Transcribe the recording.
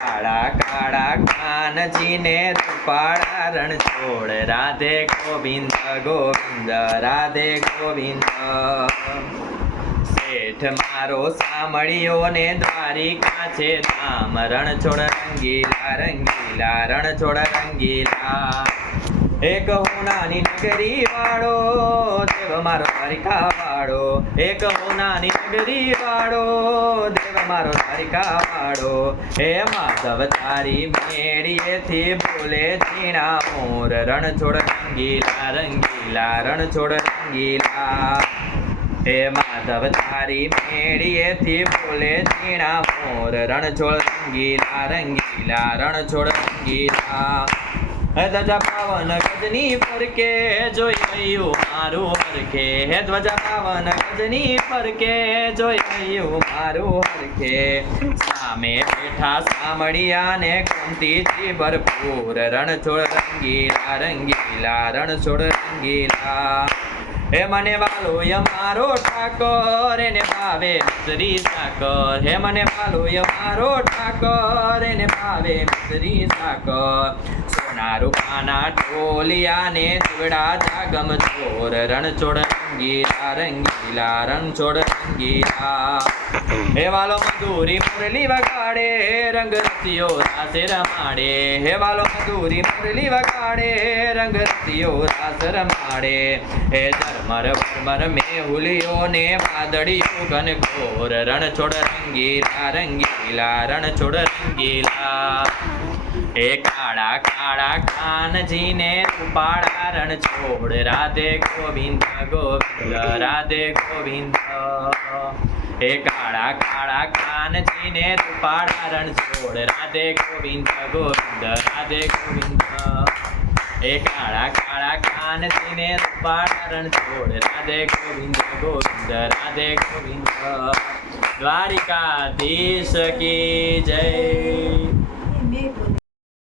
કાળા કાળા કાનજીને રૂપાળા રણ છોડ રાધે ગોવિંદ ગોવિંદ રાધે ગોવિંદ શેઠ મારો સામળિયો ને દ્વારિકા છે ધામ રણ છોડ રંગીલા રંગીલા રણ છોડ રંગીલા એક હોનાની નગરી વાળો દેવ મારો દ્વારિકા વાળો એક હોનાની નગરી વાળો દેવ મારો દ્વારિકા વાળો હે માધવ તારી મેળીએથી બોલે ઝીણા મોર રણ છોડ રંગીલા રંગીલા રણ છોડ રંગીલા હે માધવ તારી મેળીએથી બોલે ઝીણા મોર રણ છોડ રંગીલા રંગીલા રણ છોડ રંગીલા ધ્વજા પાવન ગજની ફરકે જોઈ ગયું મારું હરખે હે ધ્વજા પાવન ગજની ફરકે જોઈ ગયું મારું હરખે સામે બેઠા સામળિયા ને કુંતીથી ભરપૂર રણ છોડ રંગીલા રંગીલા રણ છોડ રંગીલા હે મને વાલો યમારો ઠાકોર એને ભાવે મિસરી સાકર હે મને વાલો યમારો ઠાકોર એને ભાવે મિસરી સાકર સોના રૂપાના ઢોલિયા ને દીવડા જાગમ ચોર રણ છોડ રંગીલા રંગીલા રણ છોડ રંગીલા હે વાલો મધુરી મુરલી વગાડે રંગ રસિયો રાસે રમાડે હે વાલો મધુરી મુરલી વગાડે રંગ રસિયો રાસ રમાડે હે ધર્મર વર્મર મેહુલિયો ને વાદળિયો ઘન ઘોર રણ છોડ રંગીલા રંગીલા રણ છોડ રંગીલા હે કાળા કાળા કાનજીને રૂપાળા રણ છોડ રાધે ગોવિંદ ગોવિંદ રાધે ગોવિંદ હે કાળા કાળા કાનજીને રૂપાળા રણ છોડ રાધે ગોવિંદ ગોવિંદ રાધે ગોવિંદ હે કાળા કાળા કાનજીને રૂપાળા રણ છોડ રાધે ગોવિંદ ગોવિંદ રાધે ગોવિંદ દ્વારિકાધીશ કી જય।